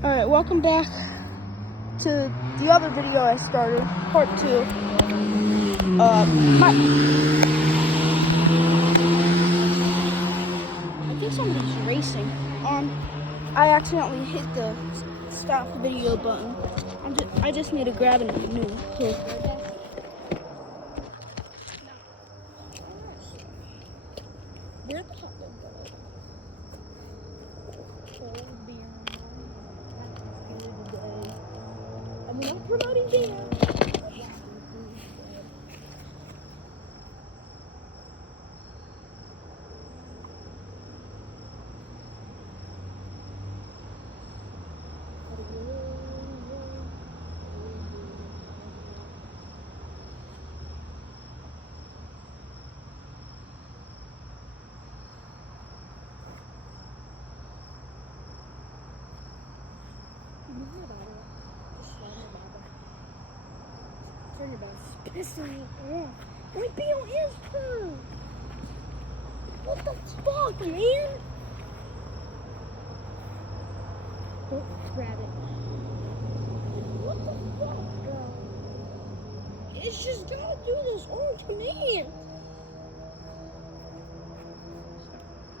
Alright, welcome back to the other video I started, part 2. I think somebody's racing. I accidentally hit the stop video button. I just need to grab a new hook. Where'd the hot dog go? I'm not promoting beer. Turn your back. It's pissing me off. My bill is curved. What the fuck, man? Don't grab it. What the fuck, bro? It's just gotta do this on command.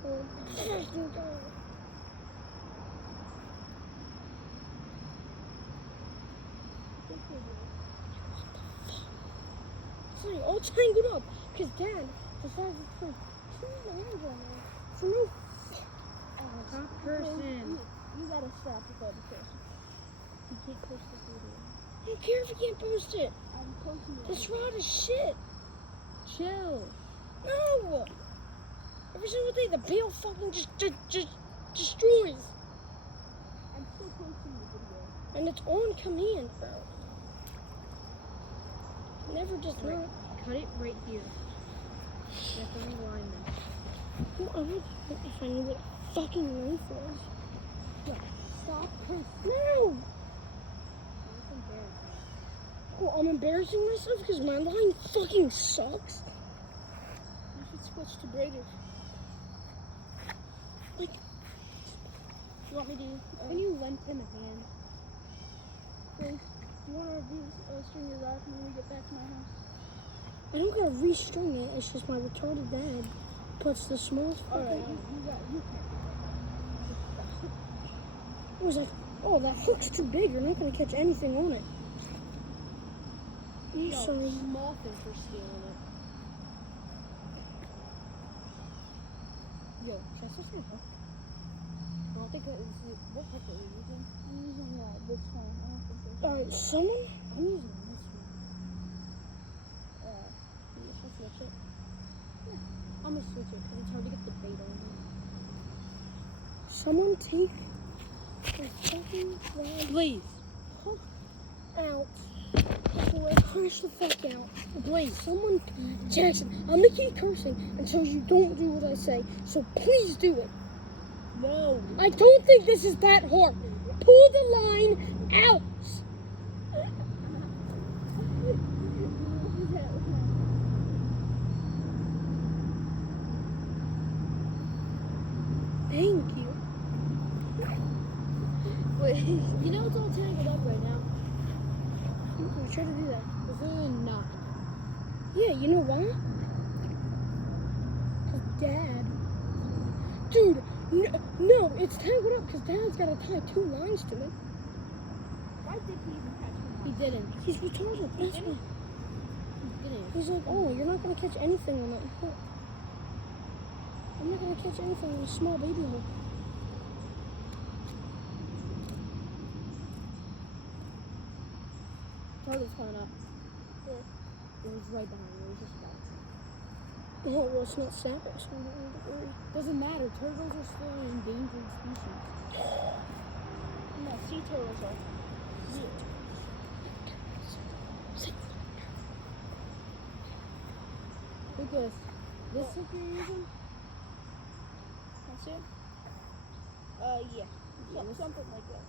Oh, fucking God. Sorry, all tangled up because Dad decided to put 2 lines on there. So no. Top person. You gotta stop with all the person. You can't post this video. I don't care if you can't post it. I'm posting it. This rod is shit. Chill. No. Every single day the bill fucking just destroys. I'm still posting the video. And it's on command, bro. Never just Right. not. Cut it right here. You have to rewind this. Well, I don't know if I knew what a fucking knife was. Yeah. Stop cursing. No. That's embarrassing. Well, I'm embarrassing myself because my line fucking sucks. You should switch to braided. Like, You want me to? Can you lend him a hand? Please. Do you want to string your rod when we get back to my house? I don't gotta restring it. It's just my retarded dad puts the smallest fucking. Alright, you can. I was like, oh, that hook's too big. You're not gonna catch anything on it. I'm No, sorry. small fish are stealing it. Yo, can I still say hook? I don't think that is what hook are you using? I'm using this one. I don't think there's Alright, someone. I'm using this one. Should I switch it? I'm gonna switch it because it's hard to get the bait on it. Someone take the fucking rod Please. hook out before I crash the fuck out. Blaise, someone, Jackson, I'm gonna keep cursing until you don't do what I say. So please do it. No. I don't think this is that hard. Pull the line out. Thank you. Wait, you know it's all tangled up right now. I try to do that. It's really not. Yeah, you know why? Cause Dad. Dude, no, it's tangled up because Dad's gotta tie 2 lines to it. Why did he even catch him? He didn't. He's retarded. That's why. He didn't. He's like, oh, you're not gonna catch anything on that hook. I'm not gonna catch anything on a small baby hook. Target's coming up. It was right behind you. It was just about. Oh, well, it's not snapper, so I'm not really worried. Doesn't matter. Turtles are still an endangered species. No, sea turtles are. Look at this. This hook you're using? That's it? Yeah. Something like that.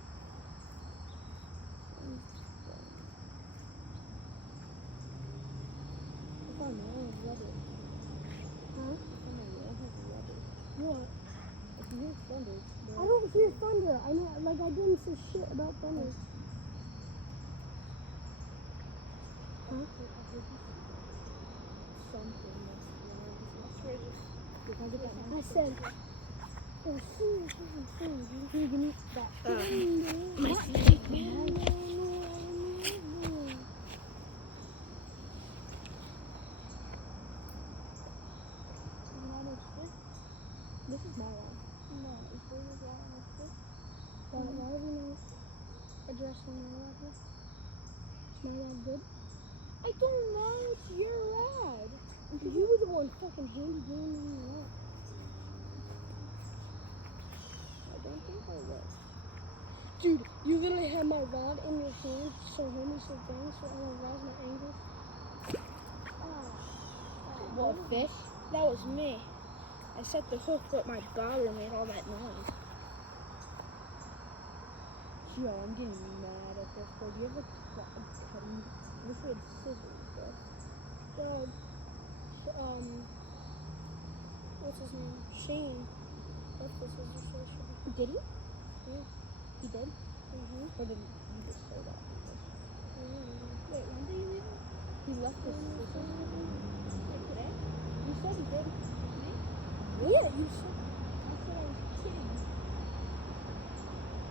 Oh, no, it's rubber. Huh? Oh, no, it has rubber. What? If you hear thunder, it's I don't hear thunder. I know, like, I didn't say shit about thunder. Huh? Something that's I said, oh, serious, this is fun, dude. Can you give me that? my What? feet, No, man. no, no. This is my one. No, is Blaise one on this? Why are we not addressing my lab here? Is my lab good? I don't know. It's your rad. You were the one fucking handy doing me up. I don't think I was. Dude, you literally had my rod in your hand, so homie so down, so I don't rise my ankle. What, fish? That was me. I set the hook, but my bobber made all that noise. Yo, I'm getting mad at this, bro. Do you have a cutting? I wish we had scissors, bro. Well, what's his name? Shane. Left this as a social. Did he? Yeah. He did? Mm-hmm. Or did you just say that? Wait, when did you leave? He left his scissors. Like today? You said he did. Yeah, you said. I said I was kidding.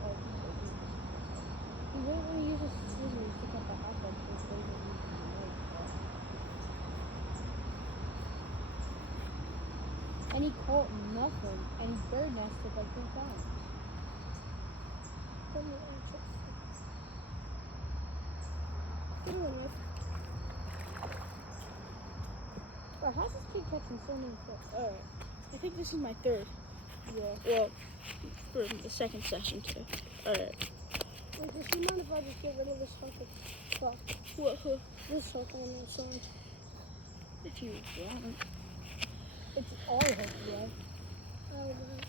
Oh, he literally uses scissors to cut the hot dog for his baby. And he caught nothing, and he bird nested like 3 times. Let me answer. Get away with. Bro, how's this kid catching so many fish? Alright. I think this is my third. Yeah. Well, for the second session too. Alright. Wait, does he mind if I just get rid of this fucking fuck? What hook? This hook on the side. If you want. It's our hook, yeah. Oh, man.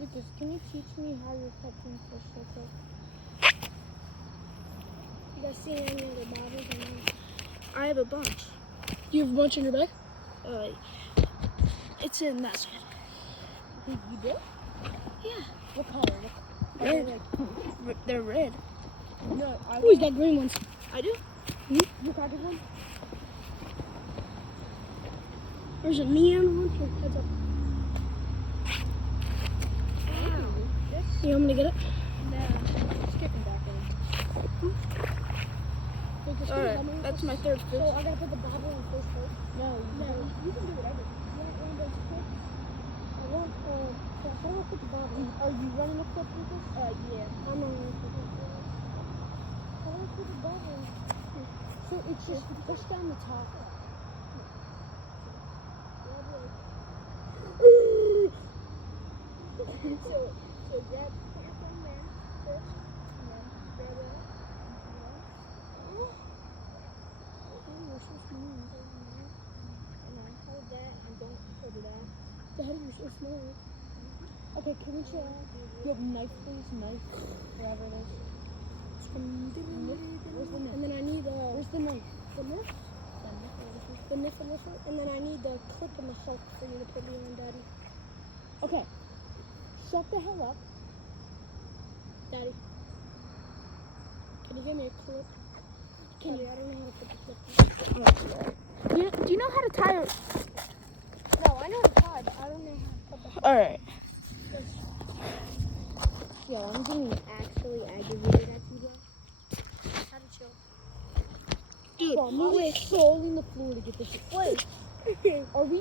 Lucas, can you teach me how you're catching fish so quick? You guys see any other bobbers or not? I have a bunch. You have a bunch in your bag? It's in that side. You do? Yeah. What color? Red. They're red. No, I Oh, he's got green ones. I do. You caught one? There's a neon one. Here, heads up. Wow. You want me to get it? No. Skipping back in. Alright, that's my third So fish. I gotta put the bobber in first first. No, You can do whatever. You want one of those clips? I want, how do I put the bobber? Are you running a clip, Lucas? Yeah. I'm not gonna put the bobber. How do I put the bobber in? So it's just push down the top. So grab, put your thumb there first, and then grab it up. You're so smart. And then hold that and don't put it out. Dad, you're so smart. Okay, can we try? Yo, knife, please, knife. Wherever it is. Where's the knife? And then I need Where's the knife? the knife, the knife, and then I need the clip and the hook for you to put me on, Daddy. Okay. Shut the hell up. Daddy, can you give me a clip? Can Daddy, you? I don't know how to put the clip on. Do you know how to tie a... No, I know the tie, but I don't know how to put the hook. Alright. Yo, I'm getting actually aggravated at you, bro. How to chill. Dude, Bro, I'm moving solely on the floor to get this shit. Wait. Are we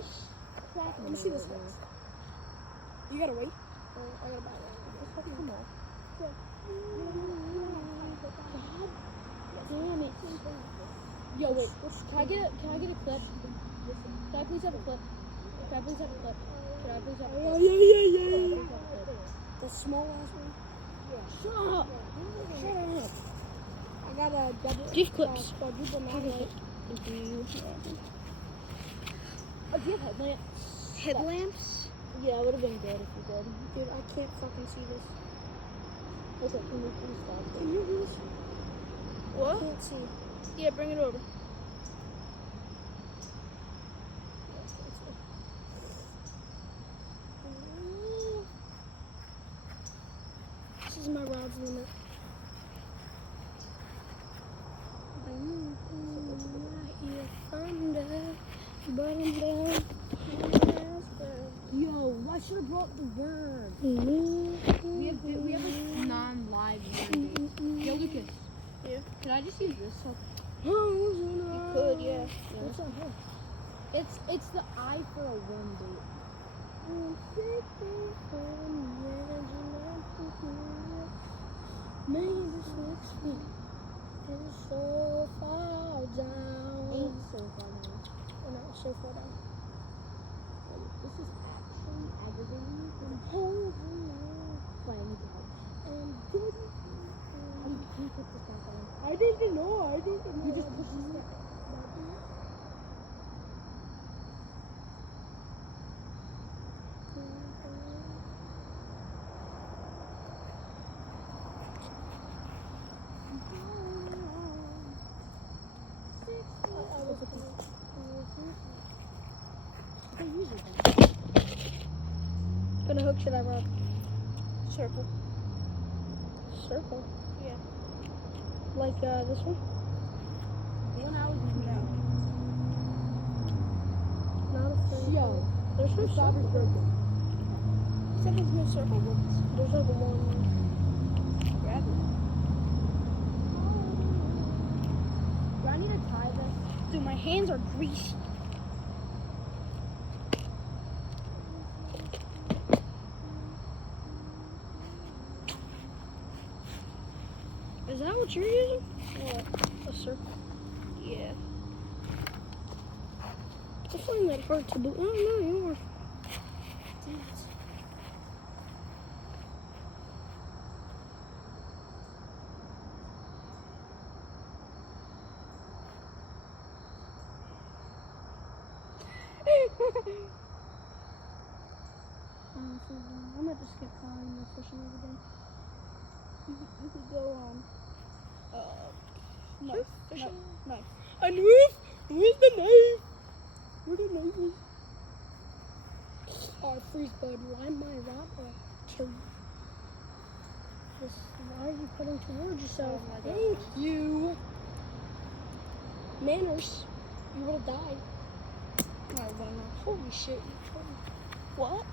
cracking? Let me see this right next. now? You gotta wait. I gotta buy one. Come on. God damn it. Yo, wait. Can I get a clip? Can I please have a clip? Can I please have a clip? Can I please have a clip? Yeah. The small ass one. Shut up. Shut up. I got a double. Gift clips. Quadruple magnate. Thank you. Oh, do you have headlamps? Headlamps? Yeah, it would have been good if you did. Dude, I can't fucking see this. Okay, can we please stop? Can you do this? I What? can't see. Yeah, bring it over. This is my rod's limit. I hear thunder, but I'm down. Yo, I should have brought the worm. We have like non-live worm bait. Yo, Lucas. Yeah. Can I just use this? So You could, yeah. what's on here? It's the eye for a worm bait. Maybe this next week is so far down. Ain't so funny. Oh no, so far down. This is actually aggravating from playing couch. And didn't How do you put this back on? I didn't know. You just push this back. What kind of hook should I rub? Circle. Circle. Yeah. Like this one? When I was young. Not a thing. Yo, There's no the stop circle. is broken. You said there's no circle ones. There's like one. Grab it. Do I need to tie this? Dude, my hands are greasy. Is that what you're using? What? A circle. Yeah. I find that hard to believe. Oh no, you are. I might just get caught in the fishing every day. You could go knife. Fishing? Knife. A knife? Where's the knife? Where the knife is? Oh, freeze, bud. Line my rod or kill you. Why are you putting towards yourself? Oh my God. Thank you. Manners. You would have died. Alright, well, no. Holy shit, you tried. What?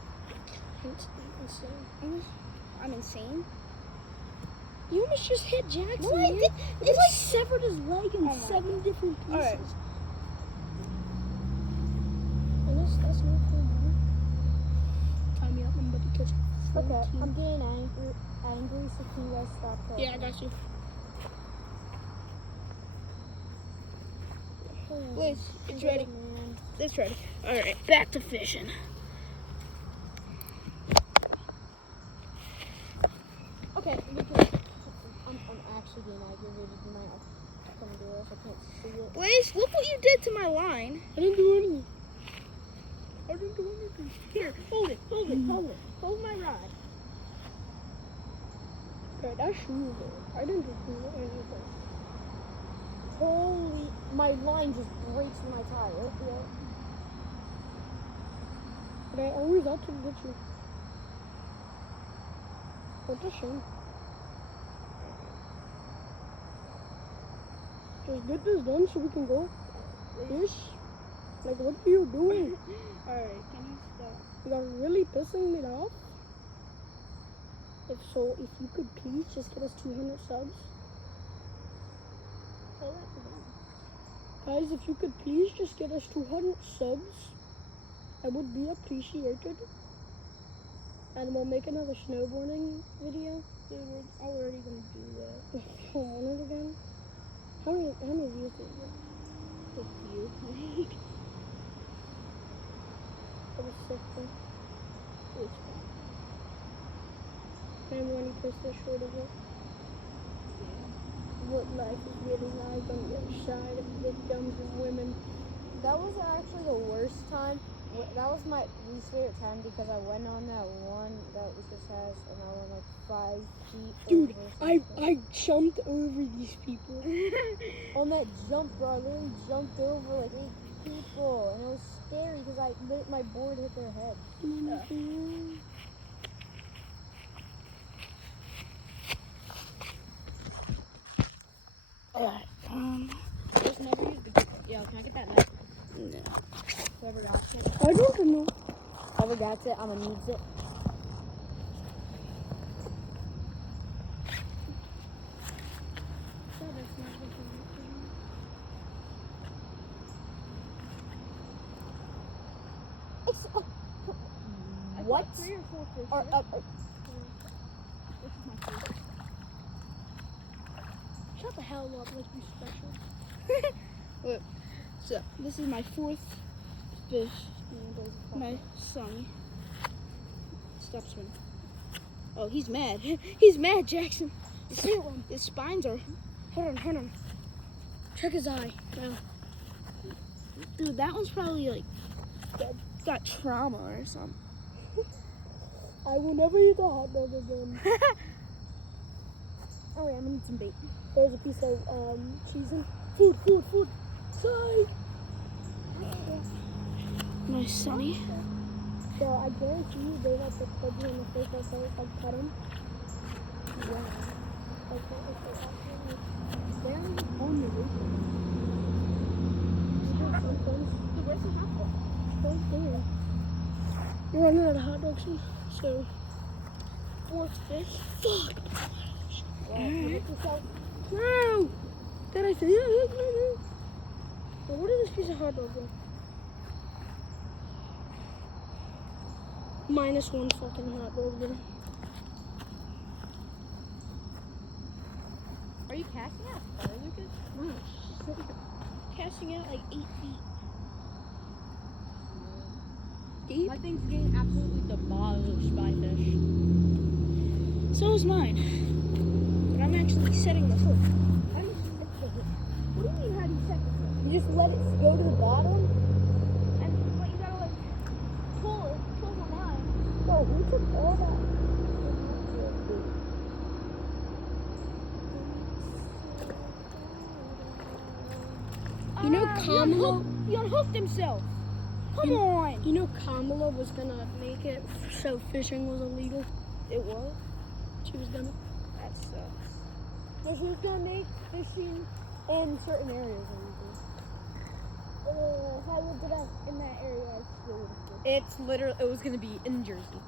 Insane. I'm insane. You almost just hit Jackson. No, I man. did- It like severed his leg in Oh my 7 different pieces. Alright. And that's no fun, man. Tie me up, I'm about to catch a Okay, 14. I'm getting angry, so can you guys stop talking? Yeah, I got you. Blaise, it's Get it, ready. man. It's ready. Alright, back to fishing. Okay, because I'm actually getting aggravated and I can't do this. I can't see it. Blaise, look what you did to my line. I didn't do anything. I didn't do anything. Here, hold it, hold it, hold it. Hold my rod. Okay, that's you, though. I didn't do anything. Holy, my line just breaks when I tie it. Yeah. But I always out to get you. What a shame. Just get this done so we can go fish. Like, what are you doing? Alright, can you stop? You're really pissing me off. If you could please just get us 200 subs. Tell that to them. Guys, if you could please just get us 200 subs, I would be appreciated. And we'll make another snowboarding video. Dude, we're already gonna do that. I want it again. How many views did you get? With you. That was sick, though. It's fine. And when you post that short of it. What life is really like on the other side of victims and women. That was actually the worst time. That was my least favorite time because I went on that one that Lucas has and I went like 5 feet. Dude, over I jumped over these people. on that jump, bro, I literally jumped over like 8 people and it was scary because my board hit their head. Alright, just never use the. Yo, can I get that knife? No. Whoever got it. I don't know. Whoever got it, I'ma need it. What? 3 or 4 fish. This is my food. Shut the hell up, let's be special. Look, so this is my 4th fish. My son. Stop swimming. Oh, he's mad. He's mad, Jackson. His spines are. Hold on. Check his eye. Now. Dude, that one's probably like got trauma or something. I will never eat a hot dog again. Oh, wait, I'm gonna need some bait. There's a piece of cheese in. Food. Sorry. Nice, Sonny. So I guarantee you they like to put you in the face like they like cut him. Yeah. They're on the roof. Dude, where's the hot dog? Right there. You're running out of hot dogs, so 4th fish. Fuck. Alright. No. Did I say that? No. Well, where did this piece of hot dog go? -1 fucking hot dog there. Are you casting out far, Lucas? No. Casting out like 8 feet. Deep? My thing's getting absolutely demolished by fish. So is mine. But I'm actually setting the hook. How do you set the hook? What do you mean, how do you set the hook? You just let it go to the bottom? But you gotta like pull the line. Bro, who took all that? You know Kamala? He unhooked himself. Come on. You know Kamala was gonna make it so fishing was illegal? It was? She was gonna. That sucks. Yeah, she was gonna make fishing in certain areas illegal. If I lived in that area, I still would have. It's literally, it was gonna be in Jersey.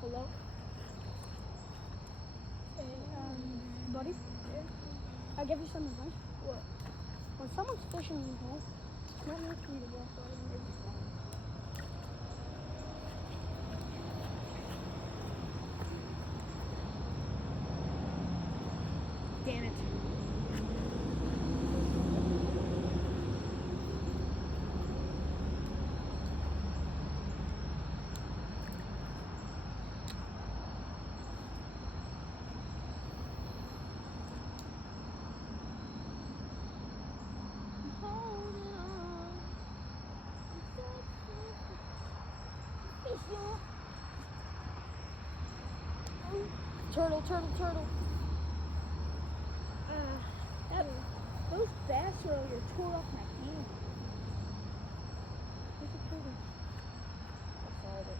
Hello? Hey, buddy? I give you some advice. What? When someone's fishing in the hole, it's not nice for you to walk out and maybe stop. Damn it. Turtle. Those bass earlier tore up my hand. Where's the turtle? I saw it.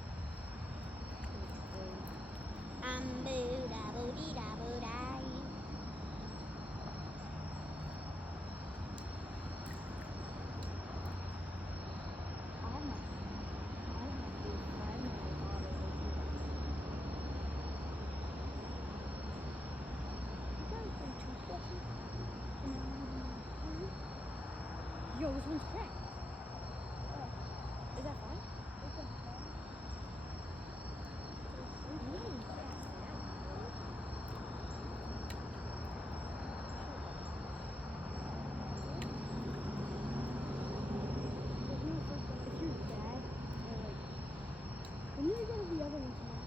Yo, this one's cracked. Is that fine? If your dad or like We need to go to the other one tomorrow.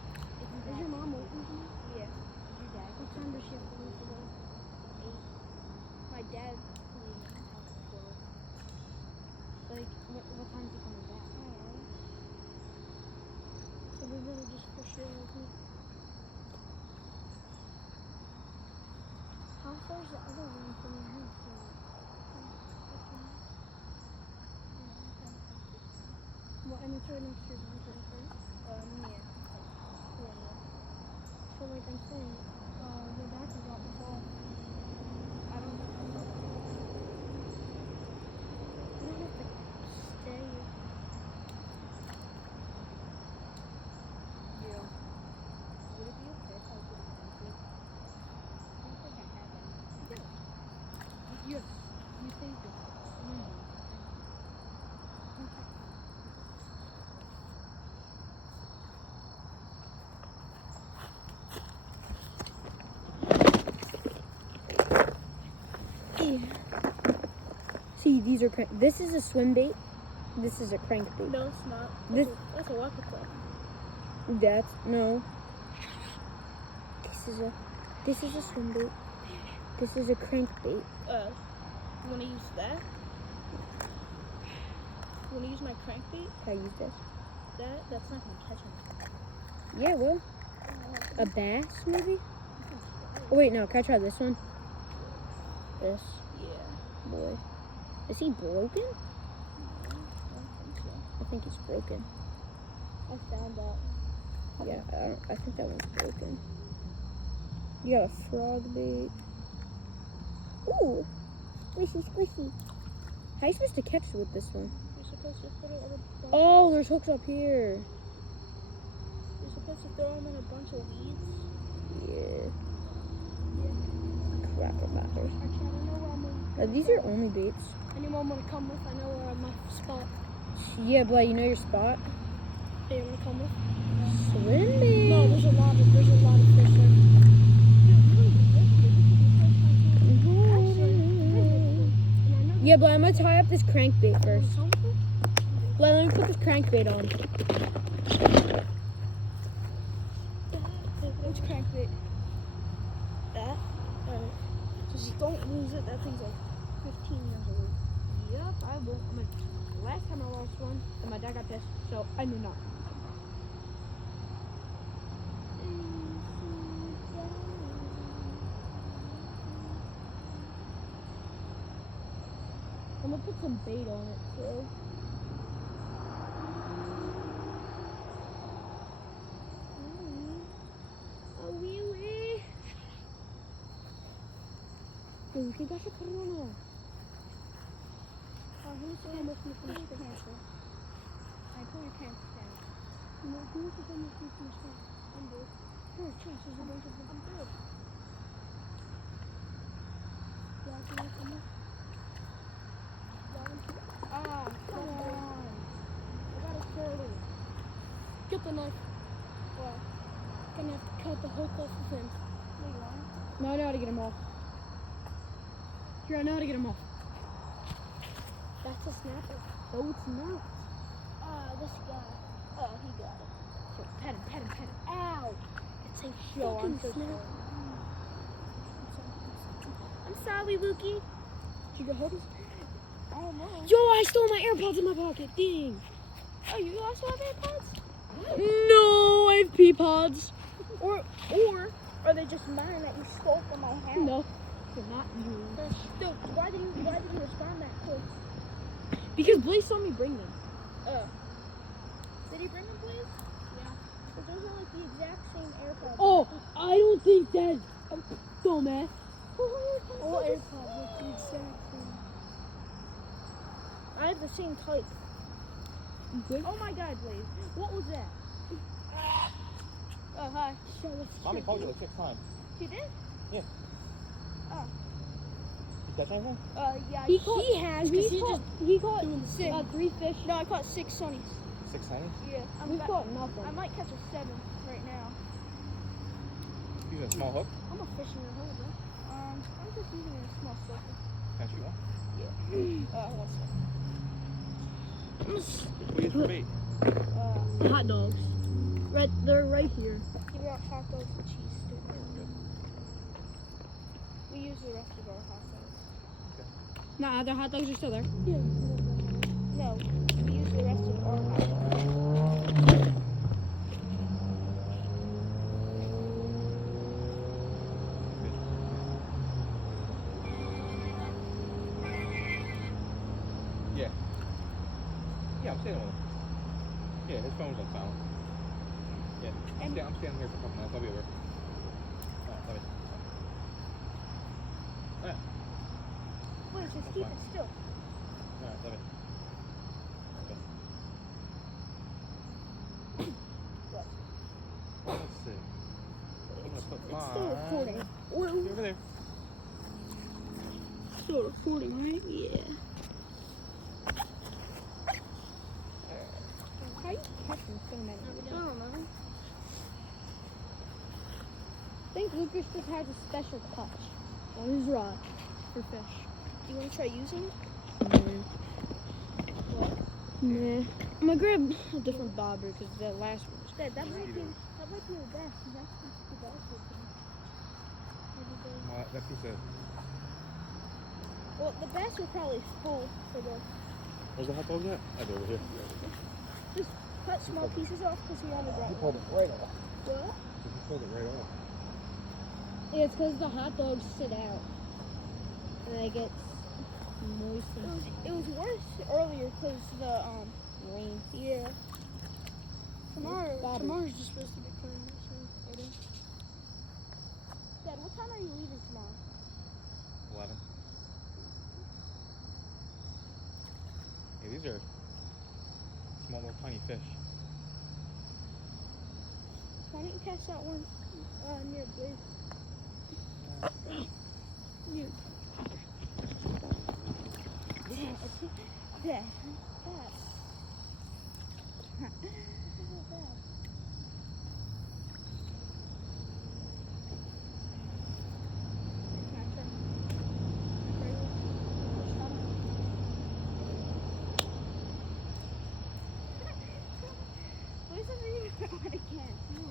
Is your mom waiting for me? Yeah. time does she have to leave for work? 8. My dad leaves at 12. Like, what time is he coming back? I don't know. So we better just push it over. How far is the other one from your house? Well, and it's right next to your grandparents, right? Yeah. So like I'm saying, your back is out the fall. I don't know. You don't have to stay. Yeah. Would it be okay if I did it quickly? I don't think I have any. Yes. You think it's See, these are this is a swim bait. This is a crankbait. No, it's not. That's a water club. That's no. This is a swim bait. This is a crankbait. You wanna use that? You wanna use my crankbait? Can I use this? That's not gonna catch him. Yeah, well, a bass maybe. Oh wait, no. Can I try this one? This Yeah. boy. Is he broken? I don't think so. I think he's broken. I found that. Yeah, I think that one's broken. You got a frog bait. Ooh, squishy, squishy. How are you supposed to catch with this one? You're supposed to put it on a bunch. Oh, there's hooks up here. You're supposed to throw them in a bunch of weeds. Yeah. Crap about her. Actually, I don't know where I'm gonna. These are only baits. Anyone wanna come with? I know where my spot. Yeah, Blaise, you know your spot? Hey, you wanna come with? Swim bait. No, there's a lot of fish there. Yeah, but I'm gonna tie up this crankbait first. Blaise, let me put this crankbait on. Which crankbait? That? Just don't lose it. That thing's like 15 years old. Yep, I will. Last time I lost one, and my dad got pissed, so I knew not. I'm gonna put some bait on it, so. Oh, really? Dude, you guys should put it on there. Oh, who's the one with me from the cancer? I pull your pants down. No, who's the one with me from the cancer? I'm good. Here, Chase, there's a bunch of them. I'm good. Yeah, can you come with? Ah, come on. I got a turtle. Get the knife. What? Gonna have to cut the hook off of him. No, you aren't. No, I know how to get him off. Here, I know how to get him off. That's a snapper. No, it's not. This guy. Oh, he got it. Here, pet him, pet him, pet him. Ow! It's a Yo, I'm fucking so snapper. I'm sorry, Wookie. Did you get hold of this? I don't know. Yo, I stole my AirPods in my pocket. Dang. Oh, you also have AirPods? No, I have pea pods. Or are they just mine that you stole from my house? No, they're not yours. Dude, why did you respond that quick? Because Blaise saw me bring them. Did he bring them, please? Yeah. But those are like the exact same AirPods. Oh, I don't think that. Dumbass. All AirPods look the exact same. I have the same type. You good? Oh my God, Blaise. What was that? Oh, hi. Mommy called you like 6 times. She did? Yeah. Oh. You catch anything? Yeah. He caught doing the same. 3 fish. No, I caught 6 sunnies. 6 times? Yeah. We caught nothing. I might catch a 7th right now. Using a small hook? I'm a fishing in a hole, bro. I'm just using a small circle. Can I shoot one? What's that? What do you use for bait? Hot dogs. They're right here. Give me out hot dogs and cheese stick. use the rest of our hot dogs. Nah, the hot dogs are still there. No, we use the rest of our hot dogs. Yeah. Yeah, I'm staying with him. Yeah, his phone was on silent. Yeah. I'm standing here for a couple minutes. I'll be over. Alright, love it. Alright. Wait, just That's keep fine. it still. Alright, love it. Okay. Let's see. I'm gonna put It's still mine- recording. Over there. Still recording, right? Yeah. How you catching so many? I don't know. I think Lucas just has a special touch on his rod for fish. Do you want to try using it? Nah. I'm gonna grab a different bobber because that last one was Dad, that might be the best. That's the best. That piece of... Well, the bass are probably full for the. Where's the hot dogs at? Oh, they're over here. Just cut small pieces off because we have a He dry. pulled it right off. What? He pulled it right off. Yeah, it's because the hot dogs sit out and they get moist and It was worse earlier because the rain. yeah. Tomorrow's just supposed to be clean. So. Dad, what time are you leaving tomorrow? 11. Hey, these are small little tiny fish. Why don't you catch that one near Blaise? Dad. Blaise doesn't even know how to catch. No,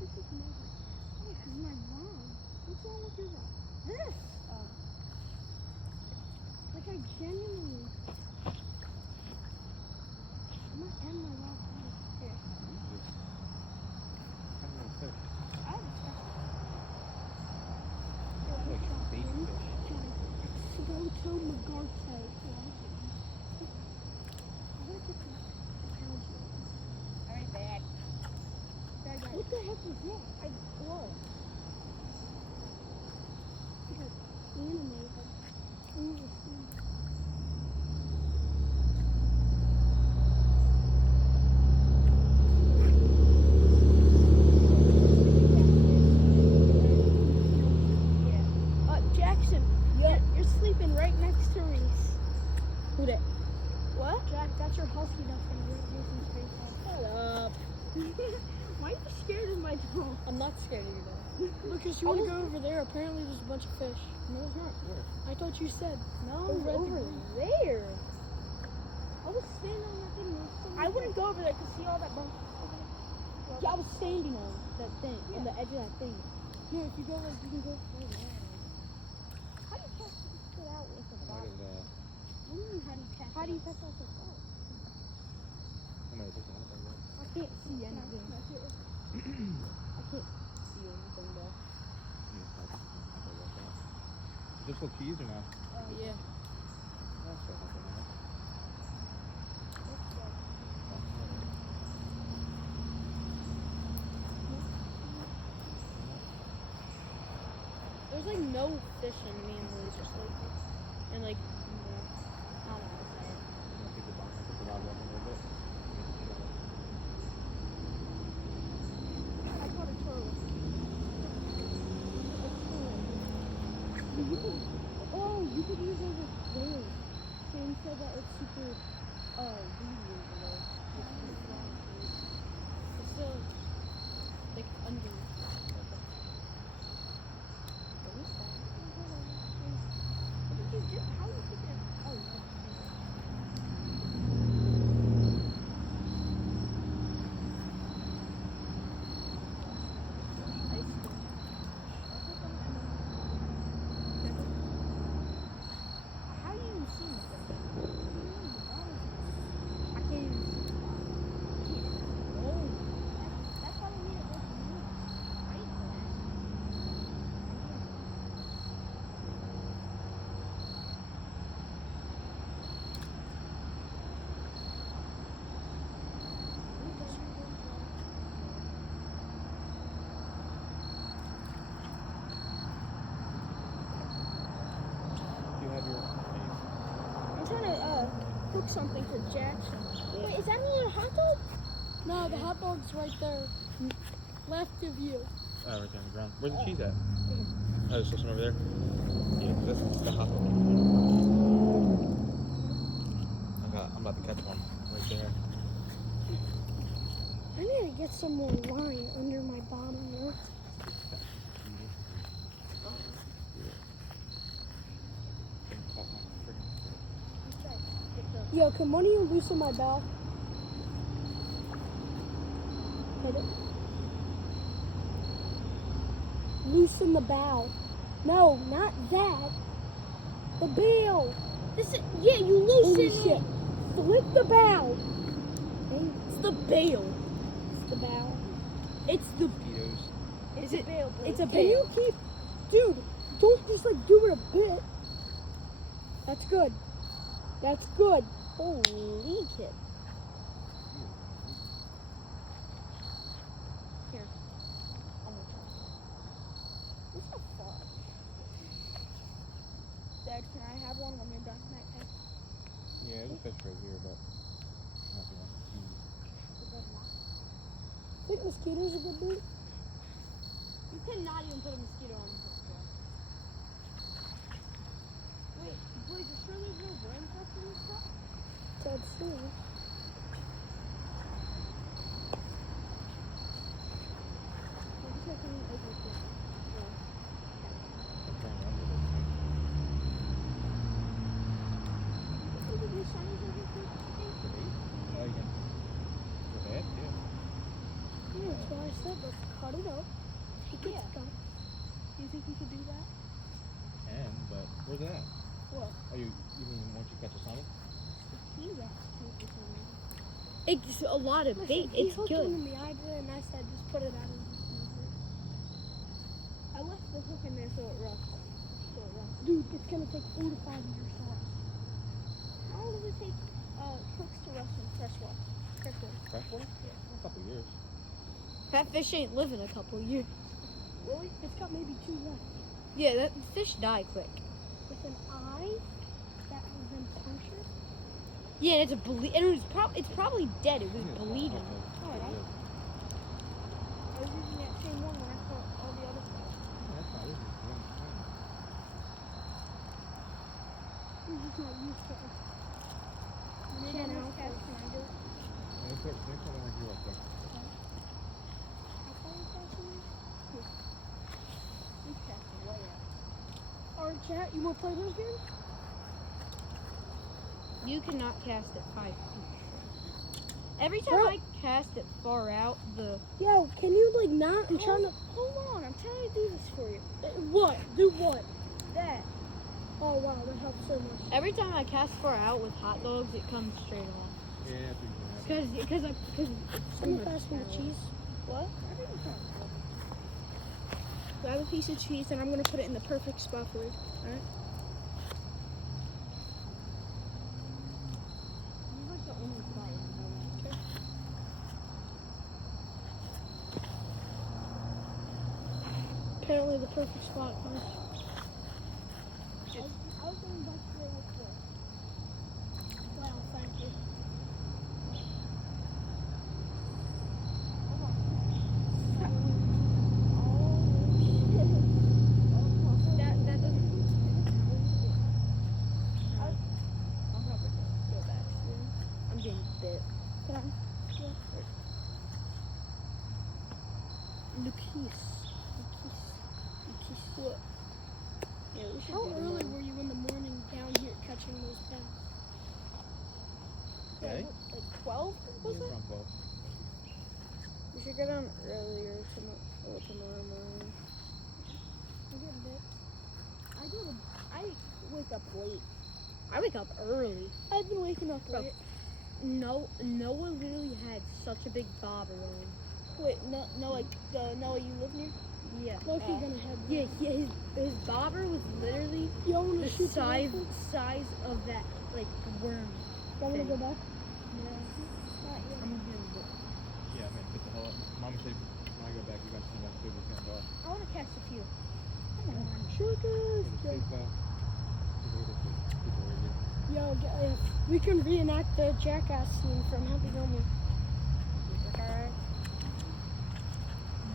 this is amazing. Oh, this is my mom. What's wrong with your rod? This. Oh. Like I genuinely. I'm gonna end my rod here. Tiny little fish. I have a special. Like baby fish. Proto Magarte. Alright, Dad. What the heck was that? Whoa. Animated. Jackson, you're sleeping right next to Reese. Who that? What? Jack, that's your husky that's gonna rip you some straight off. Shut up. Why are you scared of my dog? I'm not scared of you though. Lucas, you wanna go over there? Apparently there's a bunch of fish. No, it's not. I thought you said. No, Over at the over green. there. I was standing on that thing. I wouldn't go over there to see all that bunk. Yeah, I was standing on that thing, on the edge of that thing. No, if you go like you can go further. How do you catch it out with a I might bottle? have, What do you mean, how do you catch How do you it? catch off the boat? I might have taken one of them. I can't see anything. I can't see anything though. Just little cheese or not? Yeah. That's so helpful, man. There's like no fish in me and Blaise just like, and like, I don't know how to say it. Keep the rod up a little bit. I caught a turtle. You could use it with whales. Sam said that it's super, weedy over there. It's still, like, under. What is that? What did you do? How did you get it? Oh, no. Ice cream. cook something for Jackson. Wait, is that another hot dog? No, the hot dog's right there. Left of you. Oh, right there on the ground. Where's the cheese at? Oh, there's still some over there? Yeah, this is the hot dog. I'm about to catch one right there. I need to get some more line under my bottom lip. Yo, can one of you loosen my bell? Hit it. Loosen the bow. No, not that. The bail. Yeah, you loosen Holy shit. Flip the bow. It's the bail. It's the bow. It's the. Mosquitoes. Is it? Bail, It's a bail. Can you keep, dude? Don't just like do it a bit. That's good. That's good. Holy kid. Here. I'm gonna try. This is fun. Dad, can I have one when you're done tonight? Yeah, there's a fish right here, but nothing on I think mosquitoes are good bait. You cannot even put a mosquito on the hook, bro. Wait, Blaise, you sure there's no worms left in this cup? That's true. Yeah, that's why I said let's cut it up. Take its gut. Do you think we could do that? But where's it at? What? Are you mean once you catch a salmon? It's a lot of bait. He It's hooked good. one in the eye today, and I said just put it out of the freezer. I left the hook in there so it rusts. Dude, it's gonna take 4 to 5 years to rust. How long does it take hooks to rust in freshwater? Freshwater? Yeah. A couple years. That fish ain't living a couple years. Really? It's got maybe 2 left. Yeah, that fish die quick. With an eye that has been punctured. Yeah, and it's probably dead. It was bleeding. Alright. I was using that same one when I caught all the other stuff. That's not easy. He's just not used to it. When you're done with cast, can I do it? They put one like you up there. How far is that from me? He's casting way out. Alright, chat, you wanna play those games? You cannot cast it 5 feet. Every time Bro. I cast it far out, Yo, can you like not? I'm trying to. Hold on, I'm trying to do this for you. What? Do what? That. Oh wow, that helps so much. every time I cast far out with hot dogs, it comes straight off. Yeah, that's what you can Because Can you pass me the cheese? What? Grab a piece of cheese and I'm gonna put it in the perfect spot for you. Alright? Apparently the perfect spot, guys. I was going back there with this. Wow, thank you. that doesn't. I'll probably go back soon. I'm getting bit. Come on. What? Yeah, we should How do early more. were you in the morning down here catching those bass? Okay. Like 12? Was it? Around 12. We should get on earlier tomorrow morning. I'm getting bit. I wake up late. I wake up early. I've been waking up Bro. late. Noah literally had such a big bobber on. Wait, no, like the Noah you live near? Yeah. Loki gonna head. Yeah, his bobber was literally You wanna the shoot the rifle? size of that, like, worm. You wanna go back? I'm getting bit. Yeah, man, hit the hell up. Mama said when I go back, you guys see that food was going I want to catch a few. Sugar. People right here. Yo, guys, we can reenact the jackass scene from Happy Gilmore. Alright.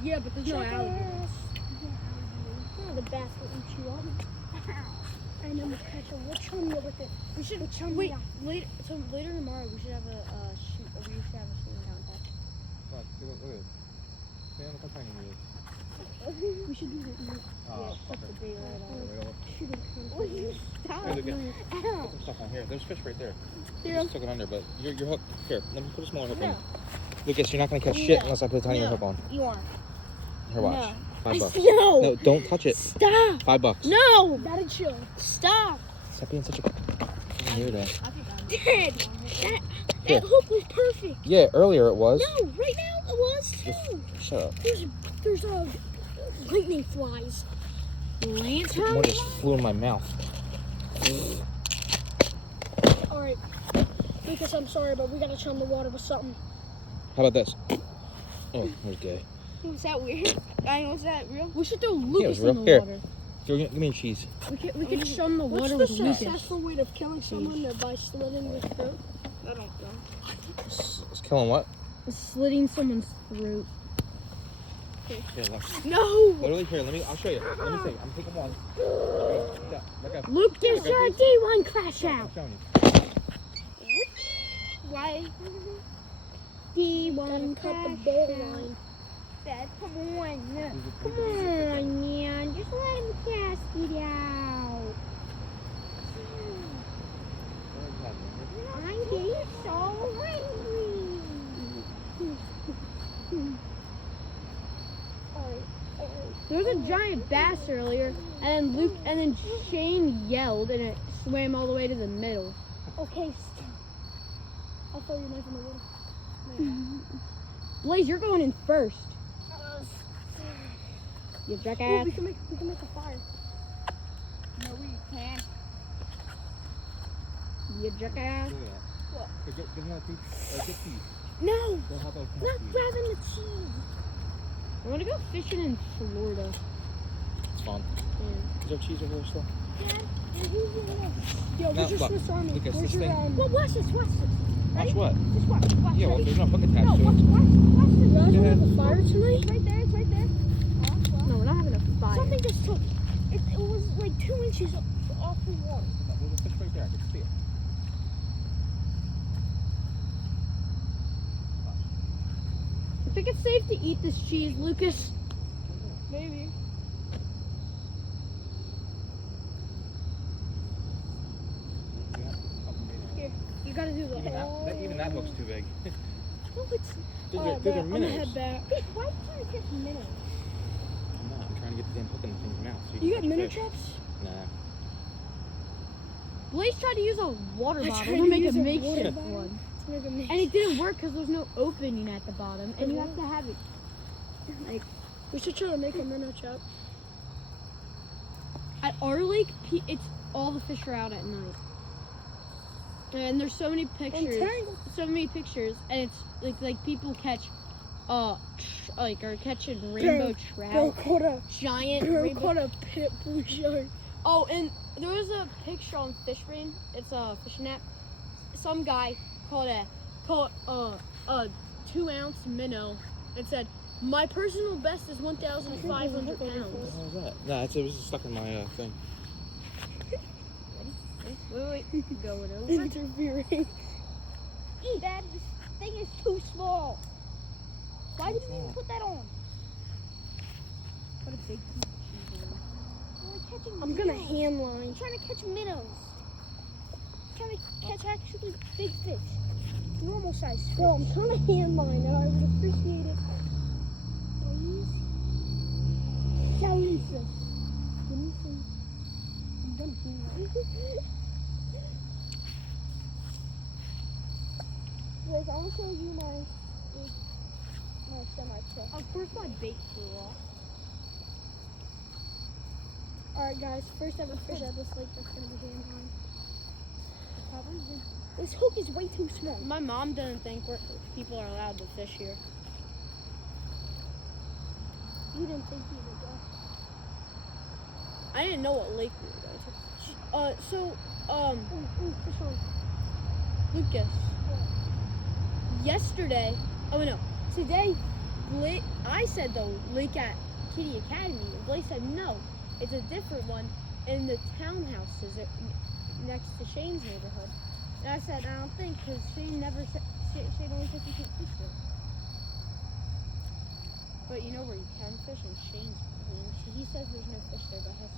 Yeah, but there's no alligator. Oh, the bass will eat you up. And then we'll catch him. We'll chum you with it. We should wait. Later tomorrow we should have a shooting contest. Look at this. See how tiny he is. We should do that. Oh, Put the bait right on. Right over. Shooting contest. Will you stop? Hey, look at put some stuff on here. There's fish right there. You just took it under, but your hook here. Let me put a smaller hook on. Lucas, you're not gonna catch shit unless I put a tinier hook on. You are. Here, watch. $5. No. No, don't touch it. Stop. $5. No. Gotta chill. Stop. Stop being such a weirdo. Dad, Here. that hook was perfect. Yeah, earlier it was. No, right now it was too. Shut up. There's lightning flies. Lantern? One just flew in my mouth. All right, Lucas, I'm sorry, but we gotta chum the water with something. How about this? Oh, that was gay. Was that weird? I know, was that real? We should throw Yeah, it Lucas was in real. the Here. water. Give me cheese. We could shun the What's water the with Lucas. successful way of killing someone by slitting their throat? I don't know. It's killing what? Slitting someone's throat. Here, look. No. Literally, here, I'll show you. Let me see. I'm taking one. Yeah, look at Lucas, you're a D1 crash I'm out. showing you. Why? D1 Gotta cut the crash bowl out. line. Dad, come on. Come on, man. Just let him cast it out. I'm getting so hungry. There was a giant bass earlier, and then Shane yelled, and it swam all the way to the middle. Okay, stop. I'll throw your knife in the water. Blaise, you're going in first. You Ooh, jackass. we can make a fire. No, we can't. You jackass. What? Give me that piece. Get cheese. No, Well, how about not grabbing the cheese. I want to go fishing in Florida. It's fun. Yeah. Is there cheese over here still? Dad, you're using this. Yo, No, where's your look, Swiss Army? Lucas, Where's this your, thing- Well, watch this. Watch Ready? what? Just watch. Yeah, well, Ready? there's no hook attached No, to watch it. this. You guys Go want ahead. the fire tonight? It's right there. It's right there. No, we're not having a fire. Something just took. It was like 2 inches off the water. There's a fish right there. I can see it. I think it's safe to eat this cheese, Lucas. Maybe. You gotta do Even that hook's too big. No, it's. These Alright, are bet. I'm gonna minnows. head back. Why are you trying to catch minnows? I'm not. I'm trying to get the damn hook in the thing's mouth. So You can got catch minnow fish. traps? Nah. Blaise tried to use a water I bottle tried to to make a use a water makeshift bottle. one. To make a mix. And it didn't work because there's no opening at the bottom. And you have to have it. Like, We should try to make a minnow trap. at our lake, it's all the fish are out at night. And there's so many pictures. And it's like people catch, are catching rainbow Bro trout, caught a giant bro rainbow. caught a pit blue shark. Oh, and there was a picture on Fish Brain. It's a fishing app. Some guy caught a 2-ounce minnow and said, "My personal best is 1,500 pounds." What the hell is that? Nah, it was stuck in my thing. Wait, going over. Interfering. Dad, this thing is too small. Why did you put that on? Put a big piece of cheese on. I'm like catching I'm gonna minnows. hand line. I'm trying to catch minnows. I'm trying to catch actually big fish. Normal size fish. Bro, I'm trying to hand line and I would appreciate it. Please. Jesus. Give me some. I'm gonna hand line. Guys, I want to show you my semi-truck. Of course, my bait flew off. Alright, guys. First ever fish at this lake that's gonna be hand line. Probably. This hook is way too small. My mom doesn't think people are allowed to fish here. You didn't think you would go. I didn't know what lake we were going to. So Fish on. Lucas. Yesterday, oh no, today, I said the Lake at Kitty Academy. And Blaise said no, it's a different one in the townhouses next to Shane's neighborhood. And I said, I don't think, because Shane never said, Shane only says you can't fish there. But you know where you can fish in Shane's place. He says there's no fish there, but has a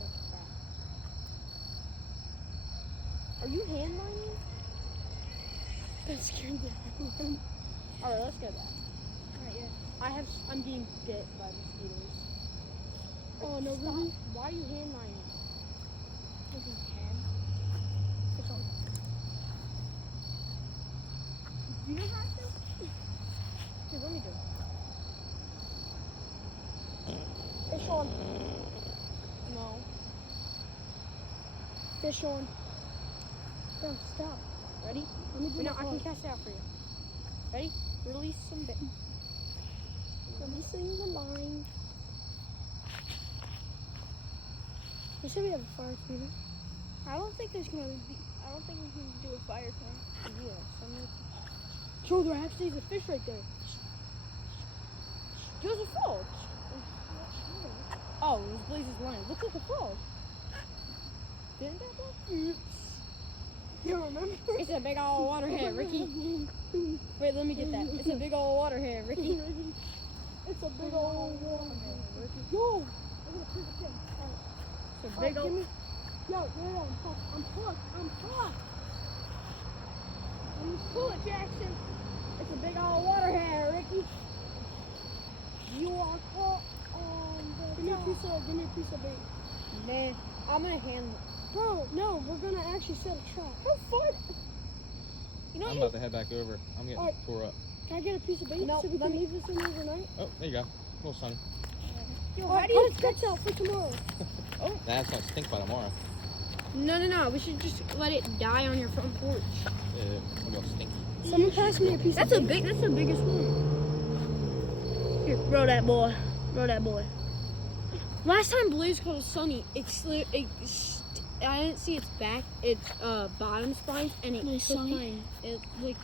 bunch of crap. Are you hand lining? That scared the hell out of me. Alright, let's go back. Alright, yeah. I'm being bit by mosquitoes. Oh no, Stop. really? Why are you hand lining? Because you can. Fish on. You know how to? Here, let me do it. Fish on. No. Fish on. No, stop. Ready? Let me do Wait, no, my I can part. cast it out for you. Ready? Release some bit. Releasing the line. You said we have a fire tonight. I don't think we can do a fire tonight. Yeah, some Joe, there actually is a fish right there. There's a frog. Oh, it was Blaise's line. Looks like a frog. Didn't that look? Oops. You don't remember? It's a big old water head, Ricky. Wait, let me get that. It's a big old water head, Ricky. It's a big old water. Ricky. Yo! I'm gonna pick the thing. It's a Alright, big give old. me. Yo, I'm plugged. I'm plugged. Let me pull it, Jackson. It's a big old water head, Ricky. You are caught on the give me a piece of bait. Man, I'm gonna hand. Bro, no, we're gonna actually set a trap. How far? You know I'm what? about to head back over. I'm getting Alright. tore up. Can I get a piece of bait No, so we let can me- leave this in overnight? Oh, there you go. A little sunny. Yo, Alright, cut its guts out for tomorrow. That's gonna stink by tomorrow. No. We should just let it die on your front porch. Maybe it'll stink. Someone pass me a piece That's of a bait. big. That's the biggest one. Here, roll that boy. Roll that boy. Last time Blaise caught a sunny, I didn't see its back, its bottom spines, and it Nice took sunny. mine. It like